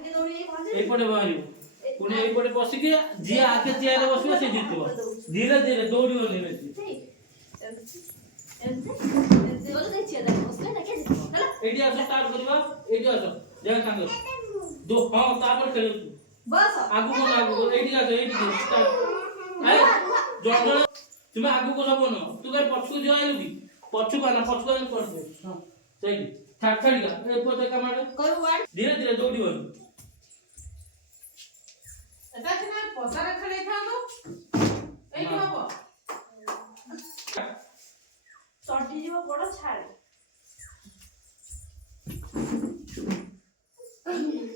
ଏଇପଟେ ବାହାରିବ ପୁଣି ଏଇପଟେ ବସିକି ଯିଏ ଆଗେ ଚେୟାରରେ ବସିବ ସେ ଜିତିବ ଧୀରେ ଧୀରେ ଦୌଡ଼ିବନି ବେଶୀ ଏଇଠି ଆସ ଷ୍ଟାର୍ଟ କରିବା ଏଇଠି ଆସ ଯାହା ସାଙ୍ଗ ହଁ ତାପରେ ଖେଳ ଆଗକୁ ଏଇଠି ଆସ ଏଇଠି ଷ୍ଟାର୍ଟ ତୁମେ ଆଗକୁ ହବନ ତୁ କାଇଁ ପଛକୁ ଯିବ ଆଇଲୁ କି ପଛକୁ ଆନା ପଛକୁ ଆଇଲୁ ପଛକୁ ହଁ ସେଇଠି ଛାଡ଼ିକା ଏପଟେ କାମରେ ଧୀରେ ଧୀରେ ଦୌଡ଼ିବନି এটা কিনা পছারে খেলে খাও এই কি হবো চটি দিব বড় ছাড়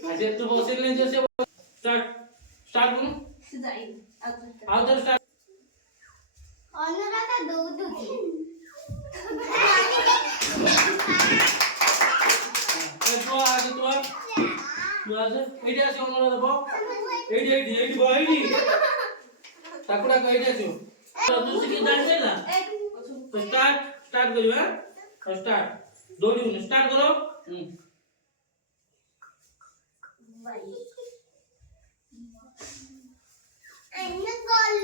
আজে তো বসিলেন যে স্টার্ট স্টার্ট করুন যাই আউটার স্টার্ট অনুরাধা দৌড়ুছি তো আগে তো আগে এইটা আছে অনুরাধা বল এইটি বইনি তাকুড়া কইতে আছো তো শিখি জানবে না তো স্টার্ট করিবা স্টার্ট দৌড়িও স্টার্ট করো ভাই আইনা কল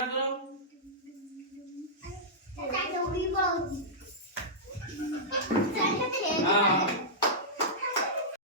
করো এটা দৌড়ি পাউছি हां